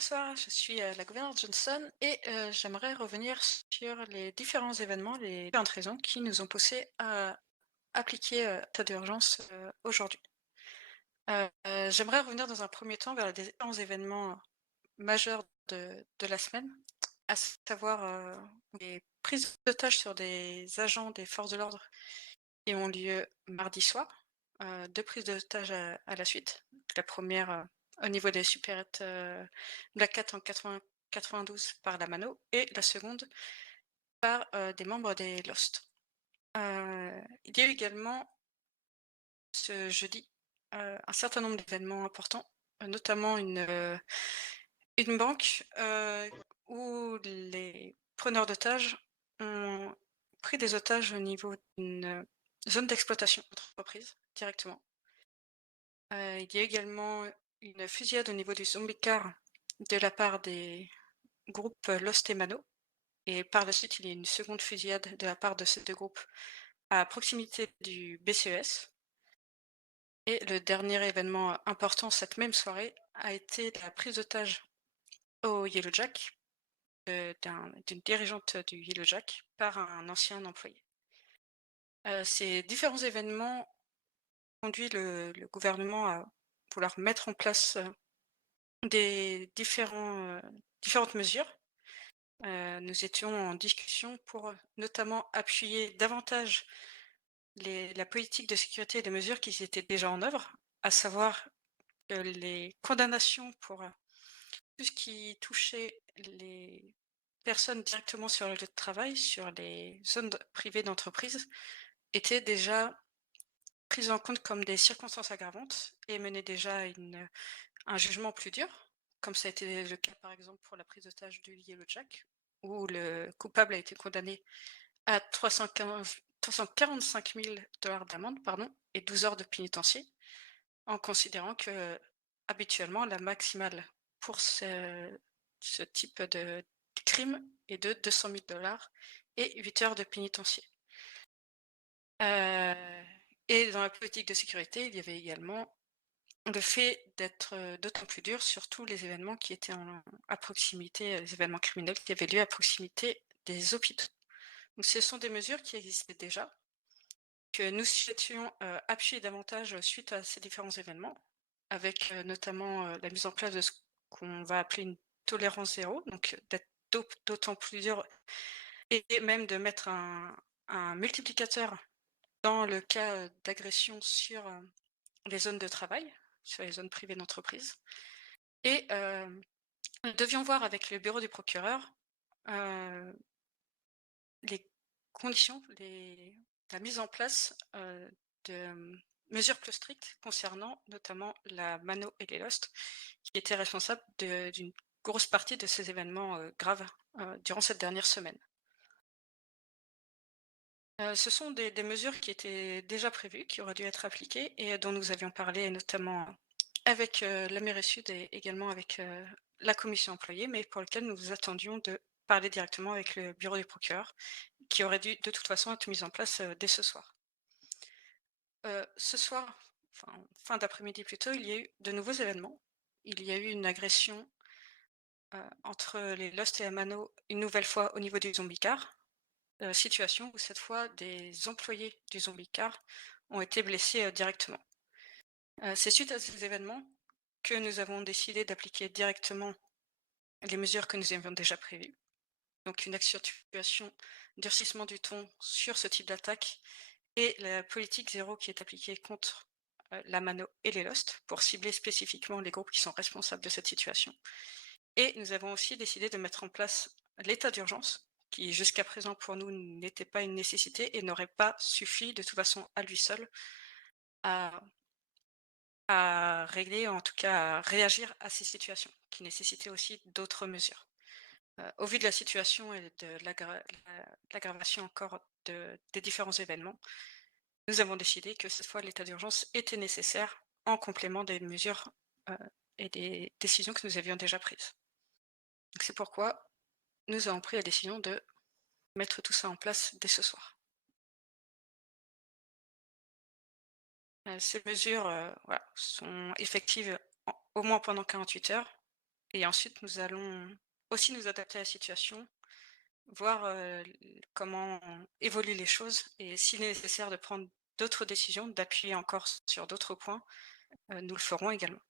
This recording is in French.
bonsoir, je suis la gouverneure Johnson et j'aimerais revenir sur les différents événements, les différentes raisons qui nous ont poussé à appliquer l'état d'urgence aujourd'hui. J'aimerais revenir dans un premier temps vers les différents événements majeurs de la semaine, à savoir les prises d'otages sur des agents des forces de l'ordre qui ont lieu mardi soir. Deux prises d'otages à la suite. La première au niveau des supérettes Black Cat en 92 par la Mano et la seconde par des membres des Lost. Il y a eu également ce jeudi un certain nombre d'événements importants, notamment une banque où les preneurs d'otages ont pris des otages au niveau d'une zone d'exploitation d'entreprise directement. Il y a également une fusillade au niveau du zombie car de la part des groupes Lost et Mano et par la suite, il y a une seconde fusillade de la part de ces 2 groupes à proximité du BCES et le dernier événement important cette même soirée a été la prise d'otage au Yellowjack, d'une dirigeante du Yellowjack par un ancien employé. Ces différents événements conduit le gouvernement à vouloir mettre en place, des différentes mesures. Nous étions en discussion pour, notamment appuyer davantage la politique de sécurité et les mesures qui étaient déjà en œuvre, à savoir que les condamnations pour, tout ce qui touchait les personnes directement sur le lieu de travail, sur les zones privées d'entreprise, étaient déjà prises en compte comme des circonstances aggravantes et menaient déjà à un jugement plus dur, comme ça a été le cas par exemple pour la prise d'otage du Yellowjack, où le coupable a été condamné à 345 000 d'amende, pardon, et 12 heures de pénitencier, en considérant que habituellement la maximale pour ce type de crime est de 200 000 et 8 heures de pénitencier. Et dans la politique de sécurité, il y avait également le fait d'être, d'autant plus dur sur tous les événements qui étaient à proximité, les événements criminels qui avaient lieu à proximité des hôpitaux. Donc ce sont des mesures qui existaient déjà, que nous souhaitions, appuyer davantage suite à ces différents événements, avec, notamment, la mise en place de ce qu'on va appeler une tolérance zéro, donc d'être d'autant plus dur et même de mettre un multiplicateur dans le cas, d'agression sur, les zones de travail, sur les zones privées d'entreprise. Et nous devions voir avec le bureau du procureur, heu, les conditions, la mise en place, de, mesures plus strictes concernant notamment la Mano et les Lost, qui étaient responsables d'une grosse partie de ces événements, graves, durant cette dernière semaine. Ce sont des mesures qui étaient déjà prévues, qui auraient dû être appliquées et dont nous avions parlé notamment avec, l'Amérique Sud et également avec, la commission employée, mais pour lequel nous attendions de parler directement avec le bureau du procureur, qui aurait dû de toute façon être mis en place, dès ce soir. Ce soir, enfin, en fin d'après-midi plutôt, il y a eu de nouveaux événements. Il y a eu une agression, entre les Lost et Amano, une nouvelle fois au niveau du zombie car, situation où cette fois des employés du zombie car ont été blessés, directement. C'est suite à ces événements que nous avons décidé d'appliquer directement les mesures que nous avions déjà prévues. Donc une accentuation, durcissement du ton sur ce type d'attaque et la politique zéro qui est appliquée contre, la Mano et les Lost pour cibler spécifiquement les groupes qui sont responsables de cette situation. Et nous avons aussi décidé de mettre en place l'état d'urgence, qui jusqu'à présent pour nous n'était pas une nécessité et n'aurait pas suffi de toute façon à lui seul à régler, en tout cas à réagir à ces situations, qui nécessitaient aussi d'autres mesures. Au vu de la situation et de l'aggravation encore des différents événements, nous avons décidé que cette fois l'état d'urgence était nécessaire en complément des mesures, heu et des décisions que nous avions déjà prises. Donc c'est pourquoi nous avons pris la décision de mettre tout ça en place dès ce soir. Ces mesures, voilà, sont effectives au moins pendant 48 heures et ensuite nous allons aussi nous adapter à la situation, voir, comment évoluent les choses et s'il est nécessaire de prendre d'autres décisions, d'appuyer encore sur d'autres points, nous le ferons également.